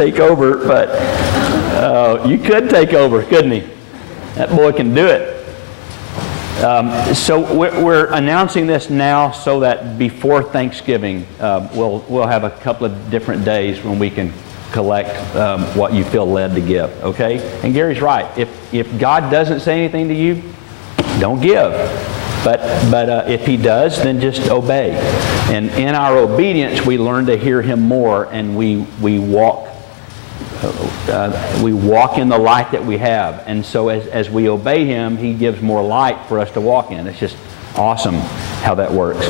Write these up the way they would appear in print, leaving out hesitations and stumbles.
take over, but you could take over, couldn't he? That boy can do it. So we're announcing this now so that before Thanksgiving, we'll have a couple of different days when we can collect what you feel led to give, okay? And Gary's right. If God doesn't say anything to you, don't give. But if He does, then just obey. And in our obedience, we learn to hear Him more, and we walk in the light that we have. And so as we obey Him, He gives more light for us to walk in. It's just awesome how that works.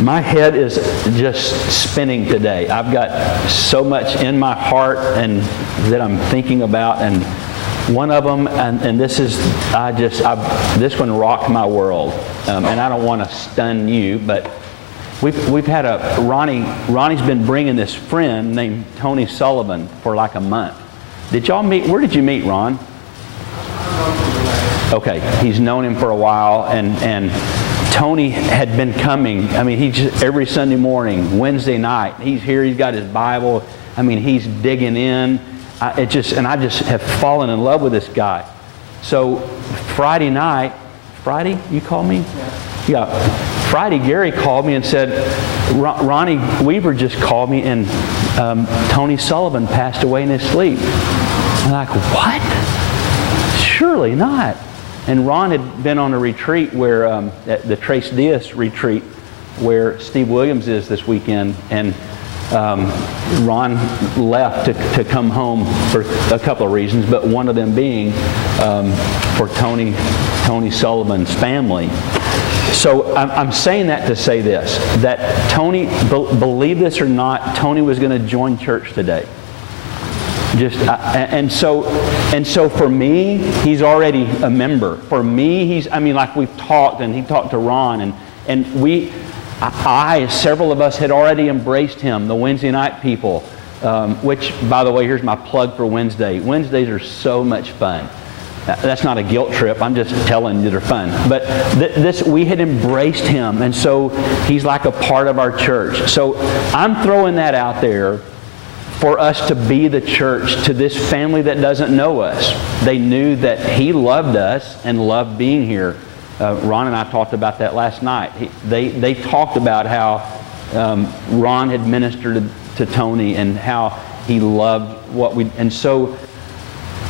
My head is just spinning today. I've got so much in my heart and that I'm thinking about, and one of them, and this is, this one rocked my world. And I don't want to stun you, but we've had Ronnie's been bringing this friend named Tony Sullivan for like a month. Did y'all meet? Where did you meet, Ron? Okay, he's known him for a while, and Tony had been coming. I mean, he just every Sunday morning, Wednesday night, he's here. He's got his Bible. I mean, he's digging in. I just have fallen in love with this guy. So Friday night, you called me? Yeah. Friday, Gary called me and said, Ronnie Weaver just called me, and Tony Sullivan passed away in his sleep. I'm like, what? Surely not. And Ron had been on a retreat where, at the Trace Diaz retreat, where Steve Williams is this weekend, and Ron left to come home for a couple of reasons, but one of them being for Tony Sullivan's family. So I'm saying that to say this, that Tony, believe this or not, Tony was going to join church today. And so for me, he's already a member. For me, like we've talked, and he talked to Ron, and several of us had already embraced him, the Wednesday night people, which, by the way, here's my plug for Wednesday. Wednesdays are so much fun. That's not a guilt trip. I'm just telling you they're fun. But we had embraced him, and so he's like a part of our church. So I'm throwing that out there for us to be the church to this family that doesn't know us. They knew that he loved us and loved being here. Ron and I talked about that last night. They talked about how Ron had ministered to Tony and how he loved what we... And so,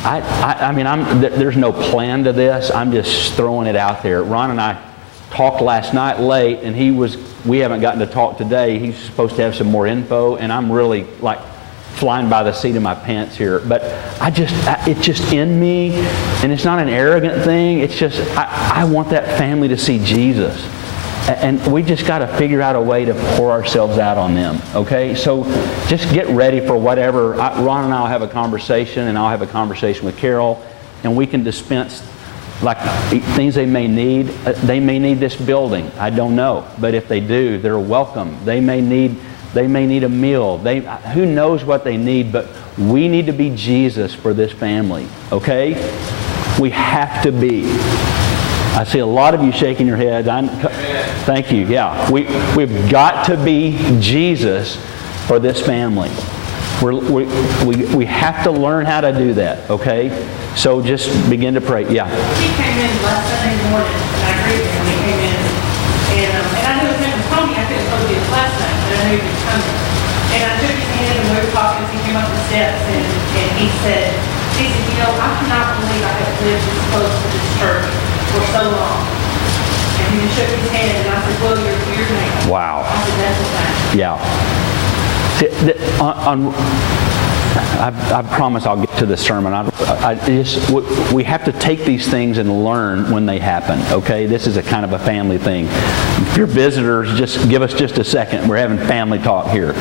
there's no plan to this. I'm just throwing it out there. Ron and I talked last night late, and we haven't gotten to talk today. He's supposed to have some more info, and I'm really like flying by the seat of my pants here. But it's just in me, and it's not an arrogant thing. It's just, I want that family to see Jesus. And we just got to figure out a way to pour ourselves out on them, okay? So just get ready for whatever. Ron and I will have a conversation, and I'll have a conversation with Carol, and we can dispense like things they may need. They may need this building. I don't know. But if they do, they're welcome. They may need a meal. Who knows what they need, but we need to be Jesus for this family, okay? We have to be. I see a lot of you shaking your heads. Thank you. Yeah, we've got to be Jesus for this family. We have to learn how to do that. Okay, so just begin to pray. Yeah. He came in last Sunday morning, and I agreed with him. He came in, and I knew his name was Tony. I couldn't tell you his last name, but I knew he was coming. And I took his hand, and we were talking as he came up the steps, and he said, I cannot believe I have lived this close to this church for so long. And he just shook his hand, and I said, well, your name. Wow. I said, that's the thing. Yeah. I promise I'll get to the sermon. We have to take these things and learn when they happen, okay? This is a kind of a family thing. If you're visitors, just give us just a second. We're having family talk here.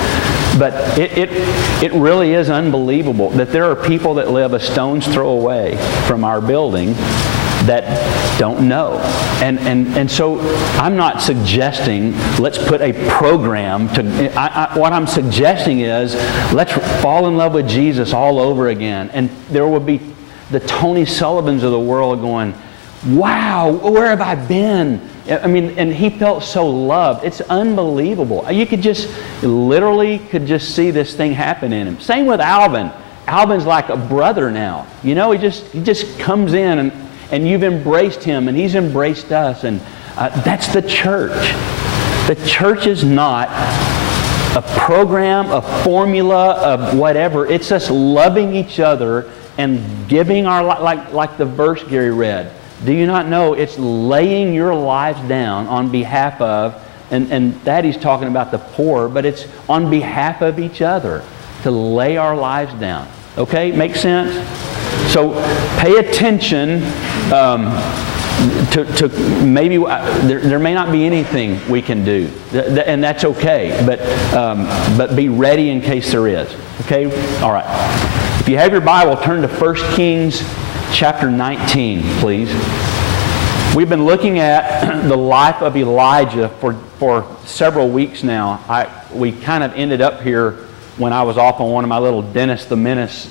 But it really is unbelievable that there are people that live a stone's throw away from our building that don't know. And so I'm not suggesting let's put a program to... what I'm suggesting is let's fall in love with Jesus all over again. And there will be the Tony Sullivans of the world going, wow, where have I been? I mean, and he felt so loved. It's unbelievable. You could just, literally could just see this thing happen in him. Same with Alvin. Alvin's like a brother now. You know, he just comes in and you've embraced him and he's embraced us. And that's the church. The church is not a program, a formula of whatever. It's us loving each other and giving our life, like the verse Gary read. Do you not know it's laying your lives down on behalf of, and that he's talking about the poor, but it's on behalf of each other to lay our lives down. Okay, makes sense? So pay attention to maybe there may not be anything we can do, and that's okay. But be ready in case there is. Okay, all right. If you have your Bible, turn to 1 Kings chapter 19, please. We've been looking at the life of Elijah for several weeks now. We kind of ended up here when I was off on one of my little Dennis the Menace.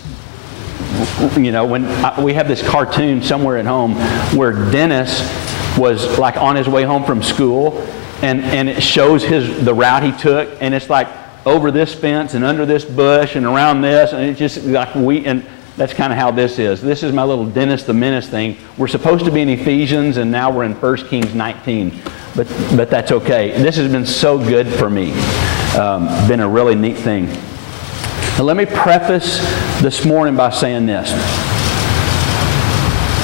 You know, when we have this cartoon somewhere at home where Dennis was like on his way home from school, and it shows the route he took, and it's like over this fence and under this bush and around this, and it's just like and that's kind of how this is. This is my little Dennis the Menace thing. We're supposed to be in Ephesians, and now we're in 1 Kings 19. But that's okay. This has been so good for me. Been a really neat thing. Now let me preface this morning by saying this.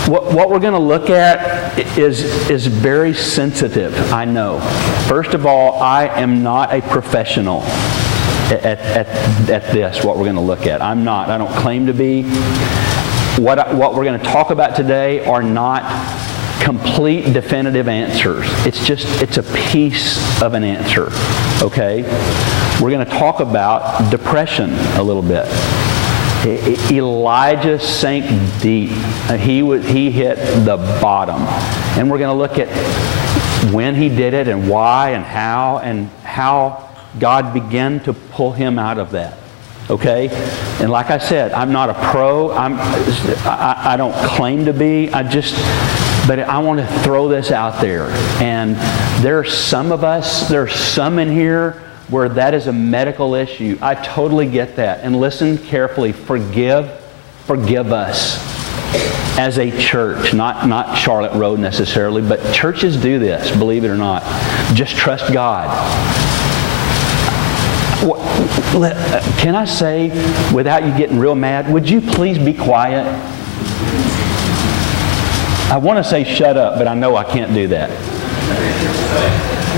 What we're going to look at is very sensitive, I know. First of all, I am not a professional at this, what we're going to look at. I'm not. I don't claim to be. What we're going to talk about today are not complete definitive answers. It's a piece of an answer. Okay? We're going to talk about depression a little bit. Elijah sank deep. He hit the bottom. And we're going to look at when he did it and why and how God began to pull him out of that. Okay? And like I said, I'm not a pro. I don't claim to be. But I want to throw this out there. And there are some in here where that is a medical issue. I totally get that. And listen carefully. Forgive us as a church. Not Charlotte Road necessarily, but churches do this, believe it or not. Just trust God. Can I say, without you getting real mad, would you please be quiet? I want to say shut up, but I know I can't do that.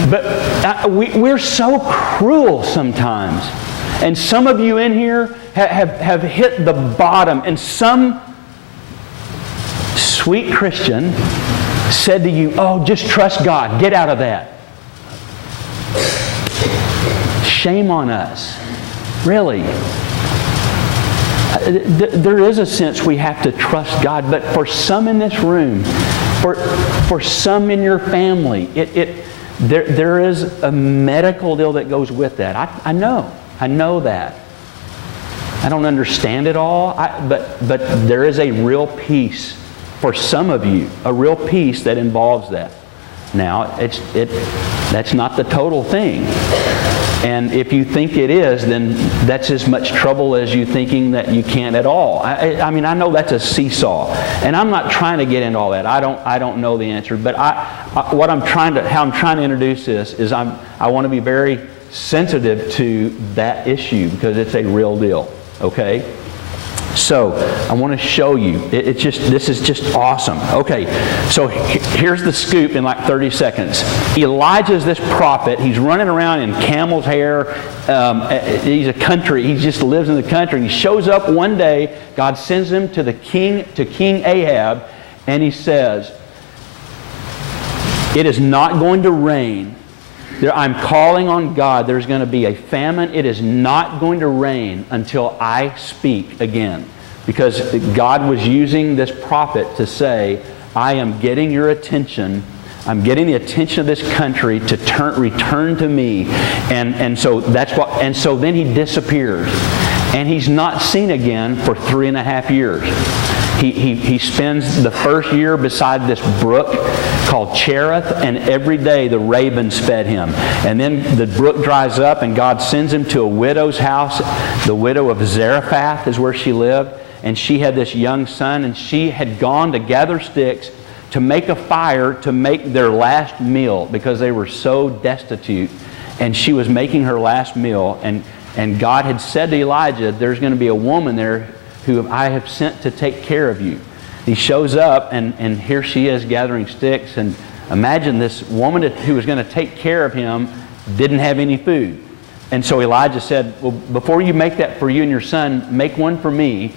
But we're so cruel sometimes. And some of you in here have hit the bottom. And some sweet Christian said to you, oh, just trust God. Get out of that. Shame on us. Really. There is a sense we have to trust God, but for some in this room, for some in your family, there is a medical deal that goes with that. I know that. I don't understand it all, but there is a real peace for some of you, a real peace that involves that. Now, that's not the total thing. And if you think it is, then that's as much trouble as you thinking that you can't at all. I mean, I know that's a seesaw, and I'm not trying to get into all that. I don't know the answer, but how I'm trying to introduce this is I want to be very sensitive to that issue because it's a real deal. Okay. So, I want to show you. This is just awesome. Okay, so here's the scoop in like 30 seconds. Elijah's this prophet. He's running around in camel's hair. He just lives in the country. He shows up one day. God sends him to King Ahab, and he says, "It is not going to rain. I'm calling on God. There's going to be a famine. It is not going to rain until I speak again." Because God was using this prophet to say, I am getting your attention. I'm getting the attention of this country to return to me. And so then he disappears. And he's not seen again for 3.5 years. He spends the first year beside this brook called Cherith, and every day the ravens fed him. And then the brook dries up, and God sends him to a widow's house. The widow of Zarephath is where she lived, and she had this young son, and she had gone to gather sticks to make a fire to make their last meal because they were so destitute. And she was making her last meal, and God had said to Elijah, there's going to be a woman there who I have sent to take care of you. He shows up, and here she is gathering sticks, and imagine this woman who was going to take care of him didn't have any food. And so Elijah said, well, before you make that for you and your son, make one for me.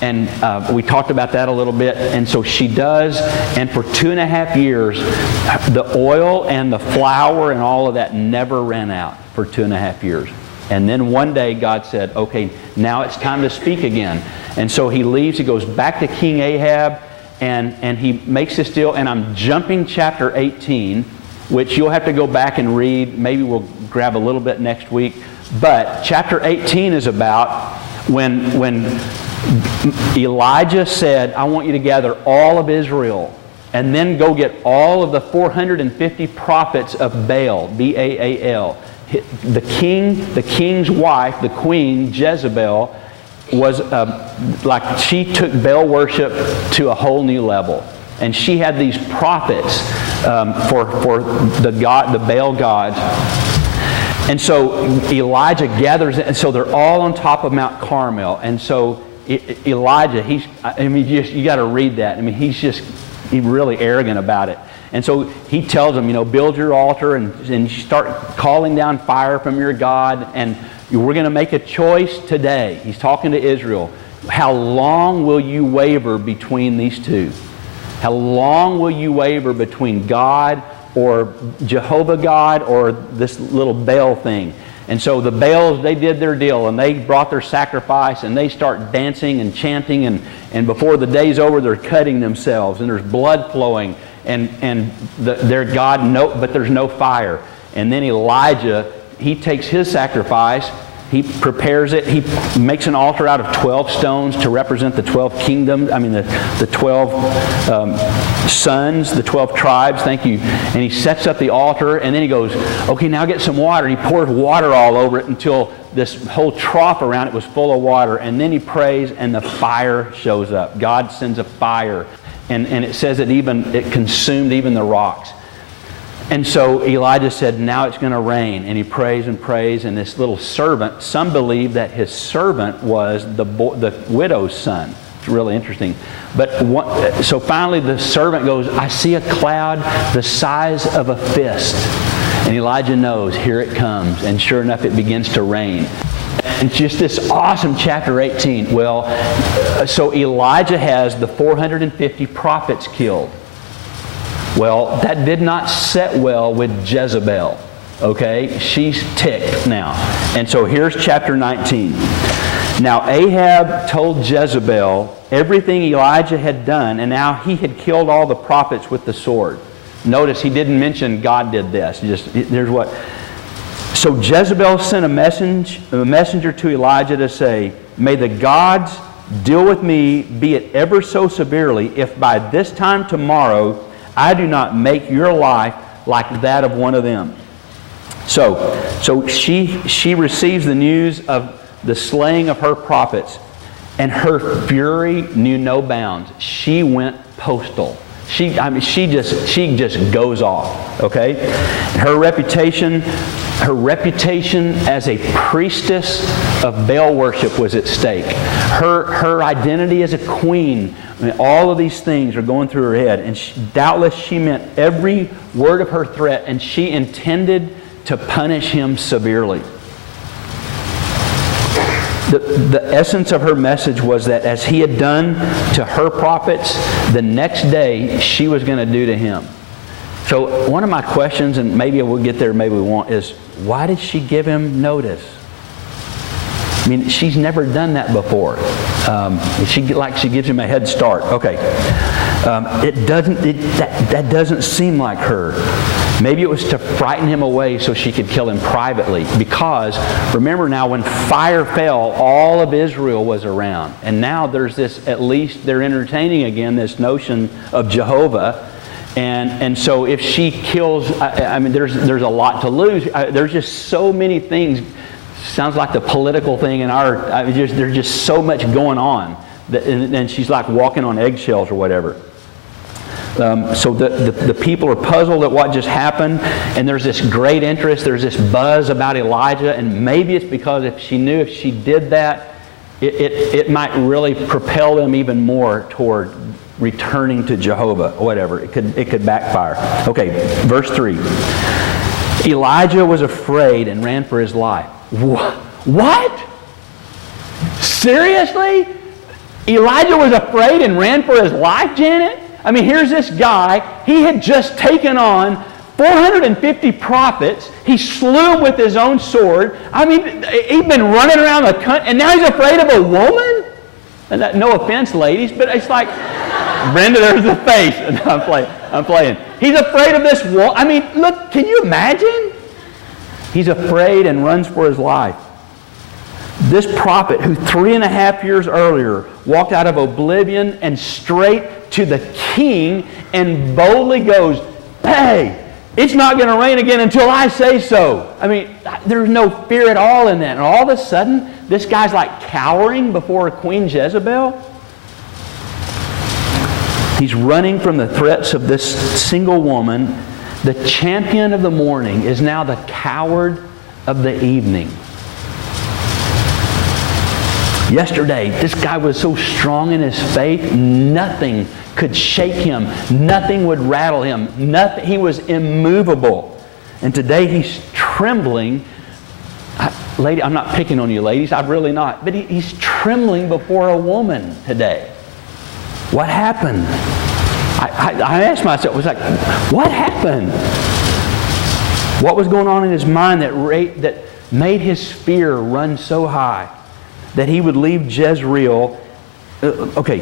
And we talked about that a little bit. And so she does. And for 2.5 years, the oil and the flour and all of that never ran out for 2.5 years. And then one day God said, okay, now it's time to speak again. And so he leaves. He goes back to King Ahab. And he makes this deal. And I'm jumping chapter 18, which you'll have to go back and read. Maybe we'll grab a little bit next week. But chapter 18 is about when Elijah said, I want you to gather all of Israel and then go get all of the 450 prophets of Baal, B-A-A-L. The king's wife, the queen, Jezebel, was like she took Baal worship to a whole new level. And she had these prophets for the Baal gods. And so Elijah gathers, and so they're all on top of Mount Carmel. And so Elijah, you got to read that. I mean, he's really arrogant about it. And so he tells them, build your altar and start calling down fire from your God. And we're going to make a choice today. He's talking to Israel. How long will you waver between these two? How long will you waver between God or Jehovah God or this little Baal thing? And so the Baals, they did their deal, and they brought their sacrifice, and they start dancing and chanting, and before the day's over, they're cutting themselves, and there's blood flowing, and their God, but there's no fire. And then Elijah, he takes his sacrifice, he prepares it, he makes an altar out of 12 stones to represent the 12 kingdoms, the 12 sons, the 12 tribes, thank you. And he sets up the altar, and then he goes, okay, now get some water. He pours water all over it until this whole trough around it was full of water. And then he prays, and the fire shows up. God sends a fire. And it says it consumed even the rocks. And so Elijah said, now it's going to rain. And he prays and prays. And this little servant, some believe that his servant was the widow's son. It's really interesting. But so finally the servant goes, I see a cloud the size of a fist. And Elijah knows, here it comes. And sure enough, it begins to rain. And just this awesome chapter 18. Well, so Elijah has the 450 prophets killed. Well, that did not set well with Jezebel. Okay? She's ticked now. And so here's chapter 19. Now Ahab told Jezebel everything Elijah had done, and now he had killed all the prophets with the sword. Notice he didn't mention God did this. There's what. So Jezebel sent a messenger to Elijah to say, may the gods deal with me, be it ever so severely, if by this time tomorrow I do not make your life like that of one of them. So she receives the news of the slaying of her prophets, and her fury knew no bounds. She went postal. She just goes off. Okay, her reputation as a priestess of Baal worship was at stake. Her identity as a queen. All of these things are going through her head, and doubtless she meant every word of her threat, and she intended to punish him severely. The essence of her message was that as he had done to her prophets, the next day she was going to do to him. So one of my questions, and maybe we'll get there, maybe we won't, is why did she give him notice? I mean, she's never done that before. She gives him a head start. Okay. That doesn't seem like her. Maybe it was to frighten him away so she could kill him privately. Because, remember now, when fire fell, all of Israel was around. And now there's this, at least they're entertaining again this notion of Jehovah. And so if she kills, I mean, there's a lot to lose. There's just so many things. Sounds like the political thing in our, there's just so much going on. And she's like walking on eggshells or whatever. So the people are puzzled at what just happened, and there's this great interest, there's this buzz about Elijah, and maybe it's because if she knew if she did that, it might really propel them even more toward returning to Jehovah, or whatever. It could backfire. Okay, verse 3. Elijah was afraid and ran for his life. What? Seriously? Elijah was afraid and ran for his life, Janet? I mean, here's this guy. He had just taken on 450 prophets. He slew them with his own sword. I mean, he'd been running around the country, and now he's afraid of a woman? And no offense, ladies, but it's like, Brenda, there's the face. I'm playing. He's afraid of this woman. I mean, look, can you imagine? He's afraid and runs for his life. This prophet, who 3.5 years earlier walked out of oblivion and straight to the king and boldly goes, hey, it's not going to rain again until I say so. I mean, there's no fear at all in that. And all of a sudden, this guy's like cowering before Queen Jezebel. He's running from the threats of this single woman. The champion of the morning is now the coward of the evening. Yesterday, this guy was so strong in his faith, nothing could shake him. Nothing would rattle him. Nothing. He was immovable. And today he's trembling. Lady, I'm not picking on you, ladies. I'm really not. But he's trembling before a woman today. What happened? I asked myself, was like, what happened? What was going on in his mind that made his fear run so high that he would leave Jezreel? Okay,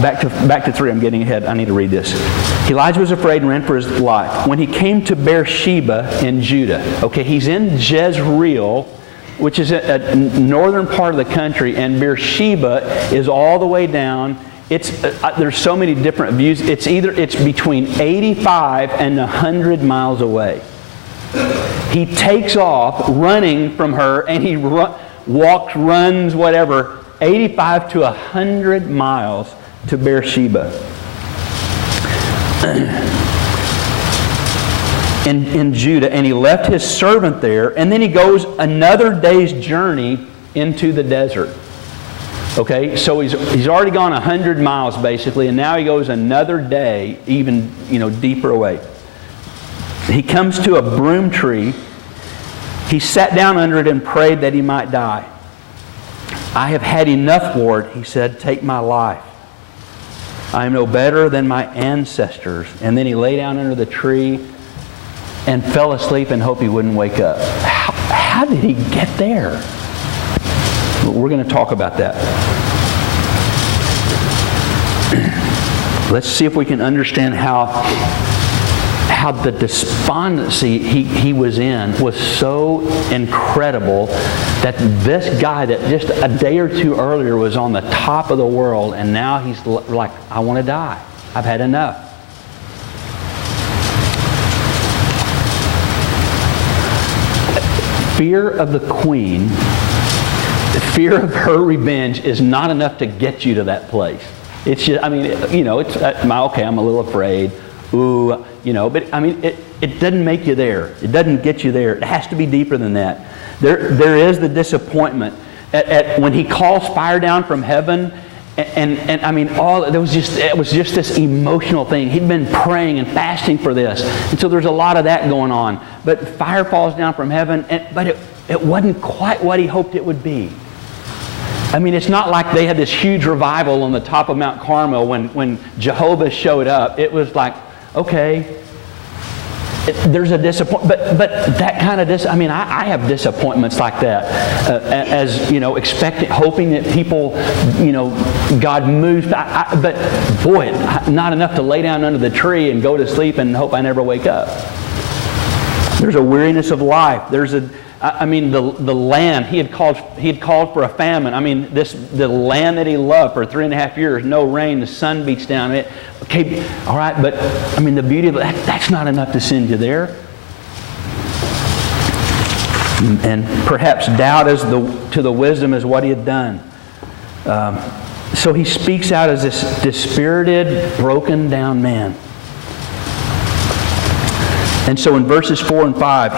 back to 3. I'm getting ahead. I need to read this. Elijah was afraid and ran for his life. When he came to Beersheba in Judah, okay, he's in Jezreel, which is a northern part of the country, and Beersheba is all the way down. There's so many different views. It's between 85 and 100 miles away. He takes off running from her, and he walks, runs, whatever, 85 to 100 miles to Beersheba. In Judah, and he left his servant there, and then he goes another day's journey into the desert. Okay, so he's already gone 100 miles basically, and now he goes another day, even deeper away. He comes to a broom tree. He sat down under it and prayed that he might die. I have had enough, Lord, he said, take my life. I am no better than my ancestors. And then he lay down under the tree and fell asleep and hoped he wouldn't wake up. How did he get there? We're going to talk about that. Let's see if we can understand how the despondency he was in was so incredible that this guy that just a day or two earlier was on the top of the world, and now he's like, I want to die. I've had enough. Fear of the queen, fear of her revenge is not enough to get you to that place. It's just, it's okay, I'm a little afraid. Ooh, but it doesn't make you there. It doesn't get you there. It has to be deeper than that. There is the disappointment at when he calls fire down from heaven, it was just this emotional thing. He'd been praying and fasting for this, and so there's a lot of that going on. But fire falls down from heaven, but it wasn't quite what he hoped it would be. It's not like they had this huge revival on the top of Mount Carmel when Jehovah showed up. It was like, okay, there's a disappointment, but that kind of I have disappointments like that, as expecting, hoping that people, God moves. But boy, not enough to lay down under the tree and go to sleep and hope I never wake up. There's a weariness of life. There's the land, he had called for a famine. The land that he loved for 3.5 years, no rain, the sun beats down. Okay, all right, but the beauty of that's not enough to send you there. And perhaps doubt to the wisdom is what he had done. So he speaks out as this dispirited, broken down man. And so in verses 4 and 5,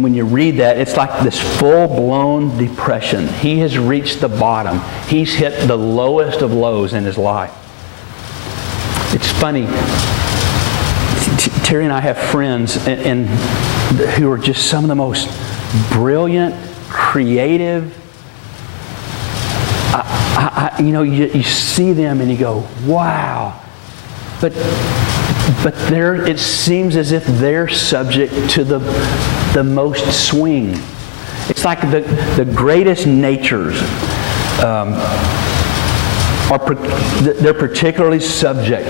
when you read that, it's like this full-blown depression. He has reached the bottom. He's hit the lowest of lows in his life. It's funny. Terry and I have friends and who are just some of the most brilliant, creative. You see them and you go, wow. But it seems as if they're subject to the most swing. It's like the greatest natures they're particularly subject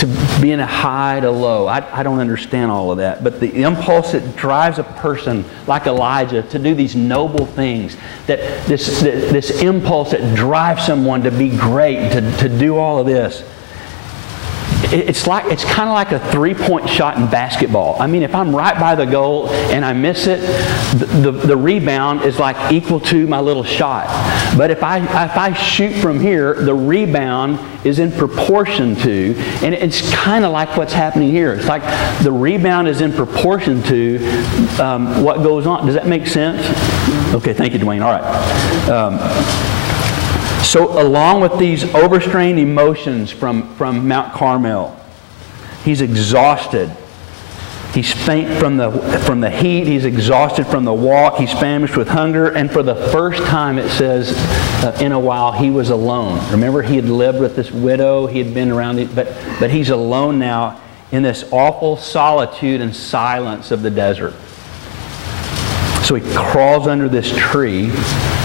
to being a high to low. I don't understand all of that. But the impulse that drives a person like Elijah to do these noble things, that this impulse that drives someone to be great, to do all of this, it's kind of like a 3-point shot in basketball. If I'm right by the goal and I miss it, the rebound is like equal to my little shot. But if I shoot from here, the rebound is in proportion to, and it's kind of like what's happening here. It's like the rebound is in proportion to what goes on. Does that make sense? Okay, thank you, Dwayne. All right. So along with these overstrained emotions from Mount Carmel, he's exhausted. He's faint from the heat. He's exhausted from the walk. He's famished with hunger. And for the first time, it says, in a while, he was alone. Remember, he had lived with this widow. He had been around it. But he's alone now in this awful solitude and silence of the desert. So he crawls under this tree.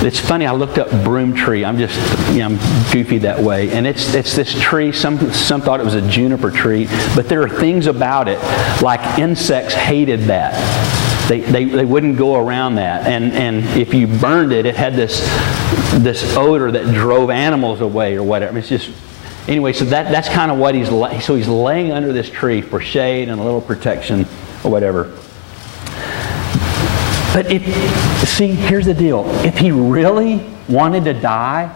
It's funny, I looked up broom tree. I'm goofy that way. And it's this tree, some thought it was a juniper tree, but there are things about it, like insects hated that. They wouldn't go around that. And if you burned it, it had this odor that drove animals away or whatever. It's just, anyway, so that's kind of what he's laying under this tree for shade and a little protection or whatever. But here's the deal. If he really wanted to die,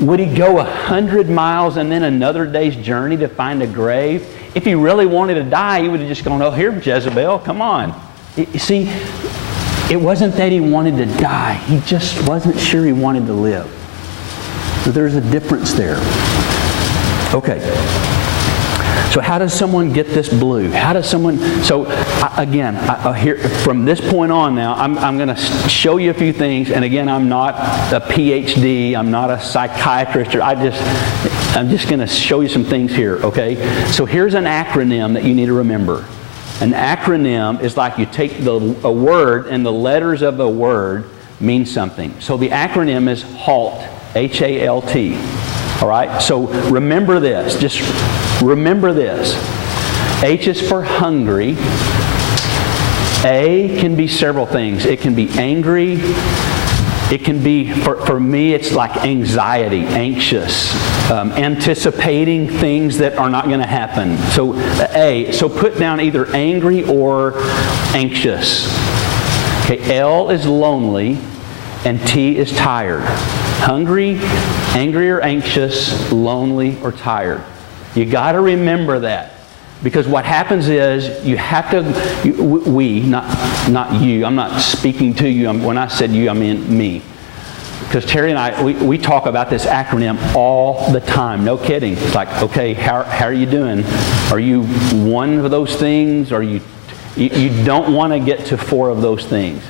would he go 100 miles and then another day's journey to find a grave? If he really wanted to die, he would have just gone, oh, here, Jezebel, come on. You see, it wasn't that he wanted to die. He just wasn't sure he wanted to live. So there's a difference there. Okay. So how does someone get this blue? Here from this point on now, I'm going to show you a few things. And again, I'm not a PhD. I'm not a psychiatrist. I'm just going to show you some things here, okay? So here's an acronym that you need to remember. An acronym is like you take a word and the letters of the word mean something. So the acronym is HALT, H-A-L-T. All right? So remember this. Just remember this. H is for hungry. A can be several things. It can be angry. It can be, for me, it's like anxiety, anxious, anticipating things that are not going to happen. So A, so put down either angry or anxious. Okay, L is lonely, and T is tired. Hungry, angry or anxious, lonely or tired. You got to remember that. Because what happens is you have to, not you, I'm not speaking to you. When I said you, I mean me. Because Terry and I, we talk about this acronym all the time. No kidding. It's like, okay, how are you doing? Are you one of those things? Or you don't want to get to 4 of those things.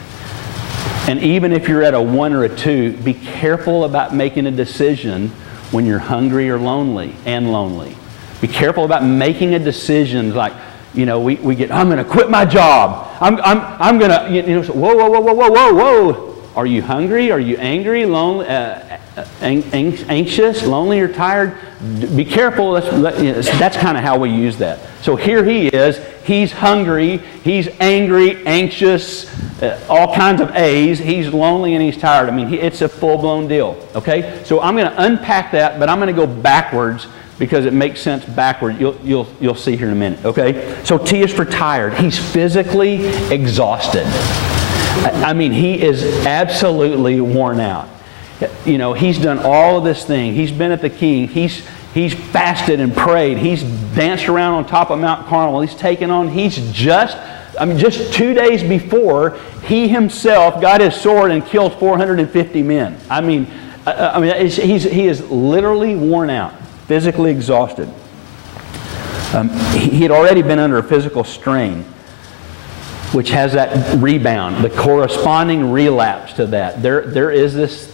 And even if you're at a 1 or a 2, be careful about making a decision when you're hungry or lonely and lonely. Be careful about making a decision like, we get, I'm going to quit my job. I'm going to, whoa. Are you hungry? Are you angry, lonely, anxious, lonely, or tired? Be careful. That's kind of how we use that. So here he is. He's hungry. He's angry, anxious, all kinds of A's. He's lonely and he's tired. I mean, it's a full-blown deal. Okay? So I'm going to unpack that, but I'm going to go backwards because it makes sense backward. You'll see here in a minute. Okay? So T is for tired. He's physically exhausted. I mean, he is absolutely worn out. He's done all of this thing. He's been at the king. He's fasted and prayed. He's danced around on top of Mount Carmel. He's taken on. Just 2 days before, he himself got his sword and killed 450 men. He is literally worn out, physically exhausted. He had already been under a physical strain, which has that rebound, the corresponding relapse to that. There is this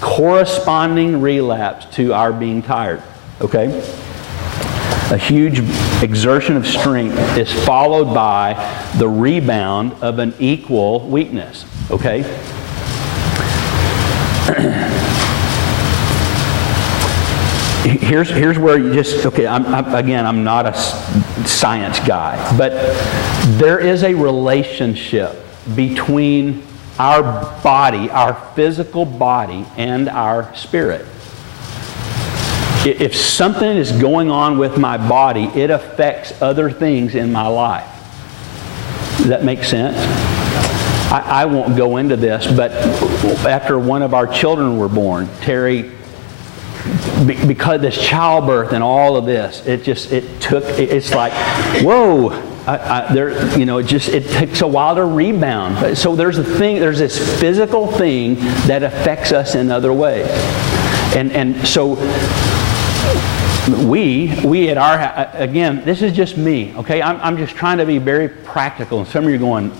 corresponding relapse to our being tired, okay? A huge exertion of strength is followed by the rebound of an equal weakness, okay? Here's where you just, okay, I'm not a science guy, but there is a relationship between our body, our physical body, and our spirit. If something is going on with my body, it affects other things in my life. Does that make sense? I won't go into this, but after one of our children were born, Terry, because this childbirth and all of this, it's like, whoa, it takes a while to rebound. So there's this physical thing that affects us in other ways. And so we at our, again, this is just me, okay? I'm just trying to be very practical. And some of you are going,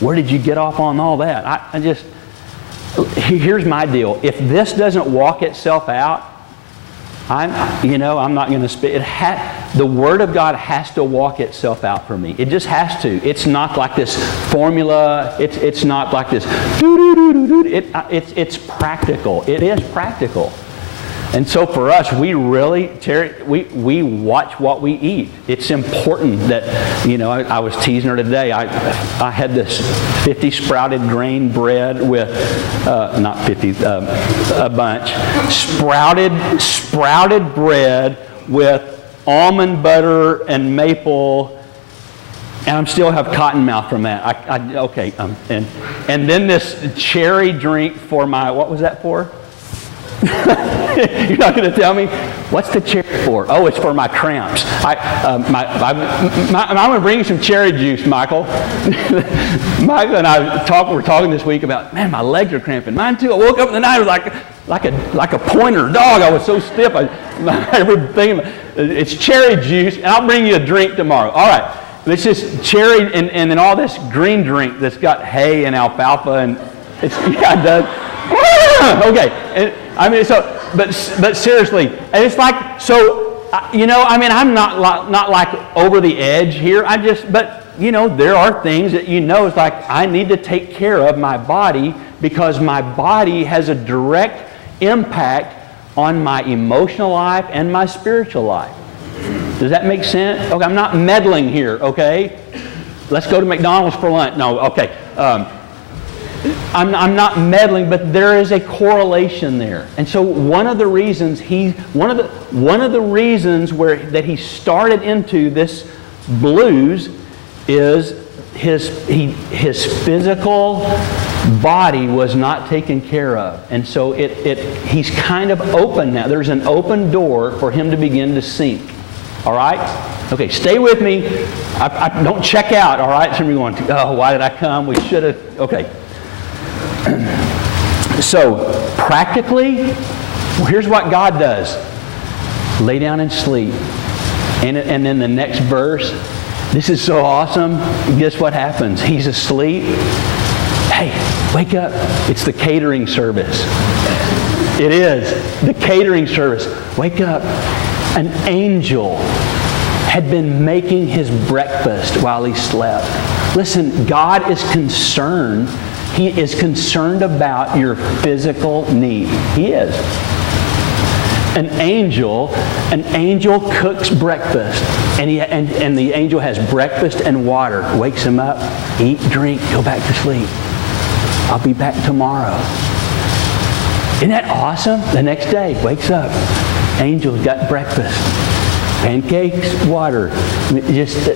where did you get off on all that? Here's my deal. If this doesn't walk itself out, I'm not going to speak. The Word of God has to walk itself out for me. It just has to. It's not like this formula. It's not like this. It's practical. It is practical. And so for us, we really, Terry, we watch what we eat. It's important that, I was teasing her today. I had this 50 sprouted grain bread with, not 50, a bunch. Sprouted bread with almond butter and maple, and I still have cotton mouth from that. And then this cherry drink for my, what was that for? You're not going to tell me? What's the cherry for? Oh, it's for my cramps. I'm going to bring you some cherry juice, Michael. Michael and I we're talking this week about, man, my legs are cramping. Mine too. I woke up in the night, it was like a pointer dog. I was so stiff. It's cherry juice, and I'll bring you a drink tomorrow. All right. It's just cherry and then all this green drink that's got hay and alfalfa, and it does. Okay. But seriously, and it's like, so, I'm not like over the edge here. But there are things that it's like I need to take care of my body because my body has a direct impact on my emotional life and my spiritual life. Does that make sense? Okay, I'm not meddling here, okay? Let's go to McDonald's for lunch. No, okay. I'm not meddling, but there is a correlation there. And so one of the reasons that he started into this blues is his physical body was not taken care of. And so he's kind of open now. There's an open door for him to begin to sink. All right? Okay, stay with me. I don't check out, all right? Some of you are going, oh, why did I come? We should have. Okay. So, practically, here's what God does. Lay down and sleep. And then the next verse, this is so awesome. Guess what happens? He's asleep. Hey, wake up. It's the catering service. It is. The catering service. Wake up. An angel. had been making his breakfast while he slept. Listen, God is concerned. He is concerned about your physical need. He is. An angel cooks breakfast, and the angel has breakfast and water. Wakes him up, eat, drink, go back to sleep. I'll be back tomorrow. Isn't that awesome? The next day, wakes up, angel's got breakfast, pancakes, water, just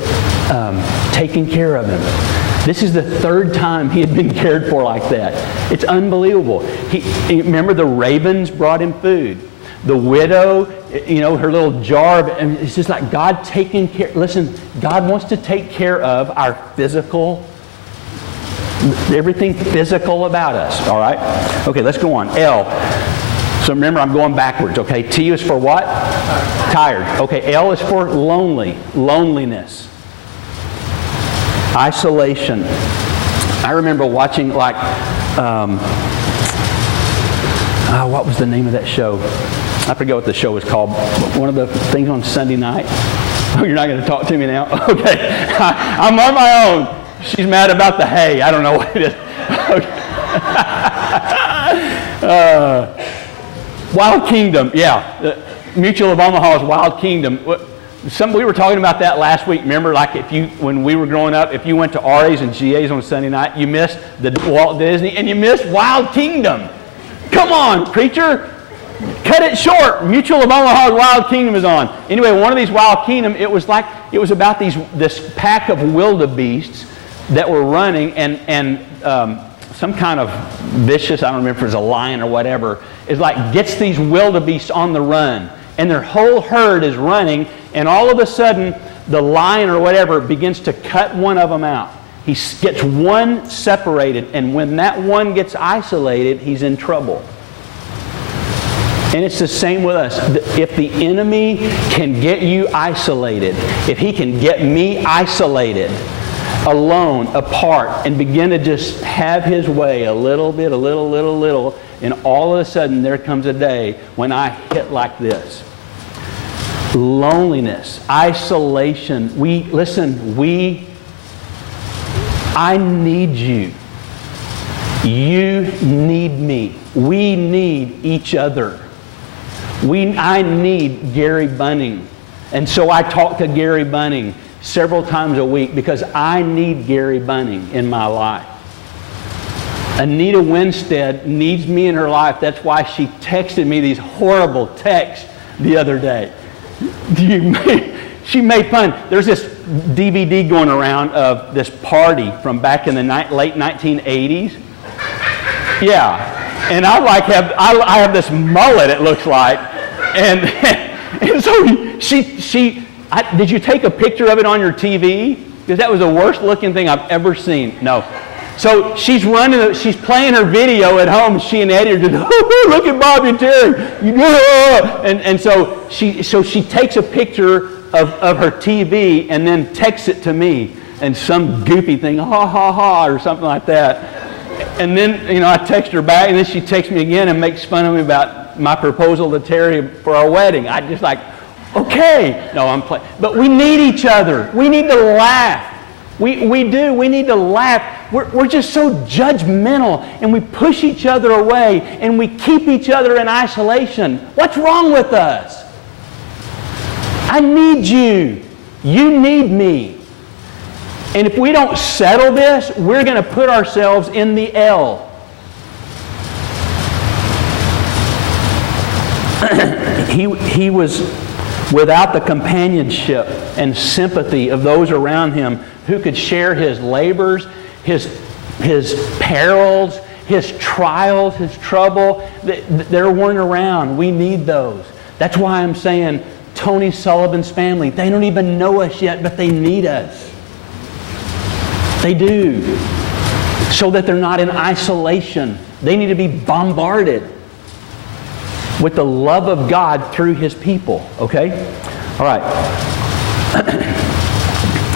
taking care of him. This is the third time he had been cared for like that. It's unbelievable. Remember, the ravens brought him food. The widow, her little jar, and it's just like God taking care. Listen, God wants to take care of our physical, everything physical about us, all right? Okay, let's go on. L. So remember, I'm going backwards, okay? T is for what? Tired. Okay, L is for lonely, loneliness. Isolation. I remember watching what was the name of that show? I forget what the show was called. One of the things on Sunday night. Oh, you're not going to talk to me now? Okay. I'm on my own. She's mad about the hay. I don't know what it is. Okay. Wild Kingdom. Yeah. Mutual of Omaha's Wild Kingdom. We were talking about that last week. Remember, like when we were growing up, if you went to RA's and GA's on Sunday night, you missed the Walt Disney and you missed Wild Kingdom. Come on, preacher. Cut it short. Mutual of Omaha's Wild Kingdom is on. Anyway, one of these Wild Kingdom, it was about this pack of wildebeests that were running, and some kind of vicious, I don't remember if it was a lion or whatever, gets these wildebeests on the run. And their whole herd is running, and all of a sudden, the lion or whatever begins to cut one of them out. He gets one separated, and when that one gets isolated, he's in trouble. And it's the same with us. If the enemy can get you isolated, if he can get me isolated, alone, apart, and begin to just have his way a little bit, a little, and all of a sudden there comes a day when I hit like this. Loneliness, isolation. I need you. You need me. We need each other. I need Gary Bunning. And so I talk to Gary Bunning several times a week because I need Gary Bunning in my life. Anita Winstead needs me in her life. That's why she texted me these horrible texts the other day. She made fun. There's this DVD going around of this party from back in the late 1980s. Yeah. And I have this mullet, it looks like. And so did you take a picture of it on your TV? Because that was the worst looking thing I've ever seen. No. So she's playing her video at home. She and Eddie are just, look at Bobby and Terry. And so she takes a picture of her TV and then texts it to me. And some goofy thing, ha, ha, ha, or something like that. And then, I text her back, and then she texts me again and makes fun of me about my proposal to Terry for our wedding. I just okay. No, I'm playing. But we need each other. We need to laugh. We do. We need to laugh. We're just so judgmental, and we push each other away, and we keep each other in isolation. What's wrong with us? I need you. You need me. And if we don't settle this, we're going to put ourselves in the L. He was without the companionship and sympathy of those around him who could share his labors, his perils, his trials, his trouble. There weren't around. We need those. That's why I'm saying Tony Sullivan's family, they don't even know us yet, but they need us. They do. So that they're not in isolation. They need to be bombarded with the love of God through His people. Okay? All right.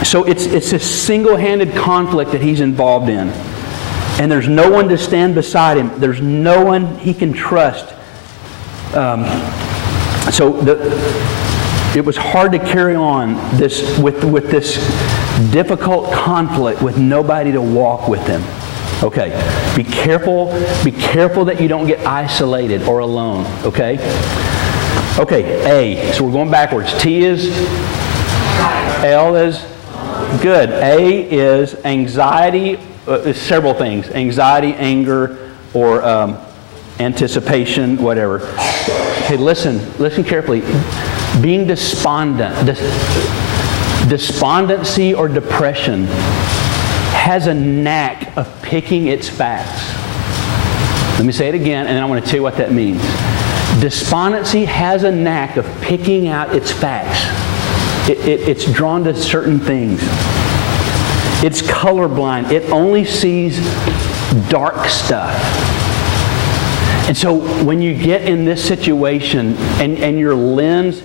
So it's a single-handed conflict that he's involved in. And there's no one to stand beside him. There's no one he can trust. So It was hard to carry on this with this difficult conflict with nobody to walk with him. Okay, be careful that you don't get isolated or alone, okay? Okay, A, so we're going backwards. T is, L is, good. A is anxiety, several things. Anxiety, anger, or anticipation, whatever. Okay, listen carefully. Being despondent, despondency or depression has a knack of picking its facts. Let me say it again, and then I want to tell you what that means. Despondency has a knack of picking out its facts. It's drawn to certain things. It's colorblind. It only sees dark stuff. And so when you get in this situation and your lens,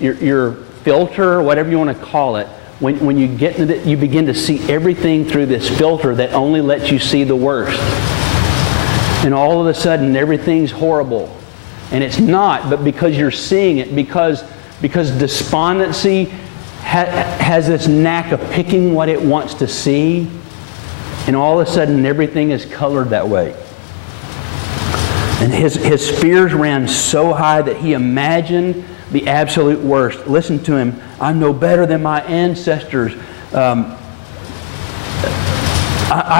your filter, whatever you want to call it, when you get into it, you begin to see everything through this filter that only lets you see the worst. And all of a sudden, everything's horrible. And it's not, but because you're seeing it, because despondency has this knack of picking what it wants to see, and all of a sudden, everything is colored that way. And his fears ran so high that he imagined the absolute worst. Listen to him. I'm no better than my ancestors. I've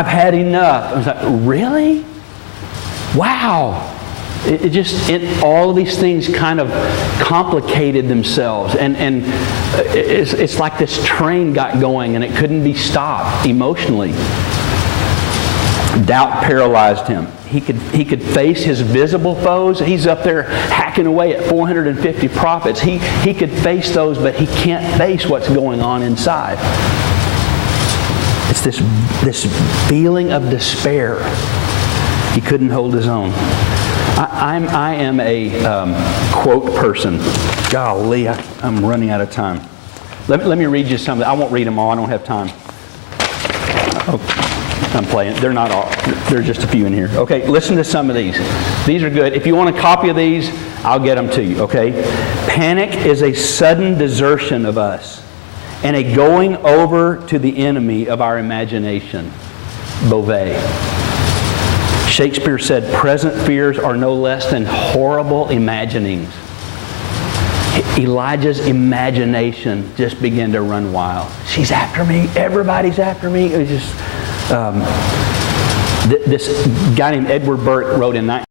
had enough. I was like, really? Wow. All of these things kind of complicated themselves. And it's like this train got going and it couldn't be stopped emotionally. Doubt paralyzed him. He could face his visible foes. He's up there hacking away at 450 prophets. He could face those, but he can't face what's going on inside. It's this feeling of despair. He couldn't hold his own. I am a quote person. Golly, I'm running out of time. Let me read you something. I won't read them all. I don't have time. Okay. I'm playing. They're not all. There's just a few in here. Okay, listen to some of these. These are good. If you want a copy of these, I'll get them to you, okay? Panic is a sudden desertion of us and a going over to the enemy of our imagination. Beauvais. Shakespeare said, present fears are no less than horrible imaginings. Elijah's imagination just began to run wild. She's after me. Everybody's after me. It was just... this guy named Edward Burke wrote in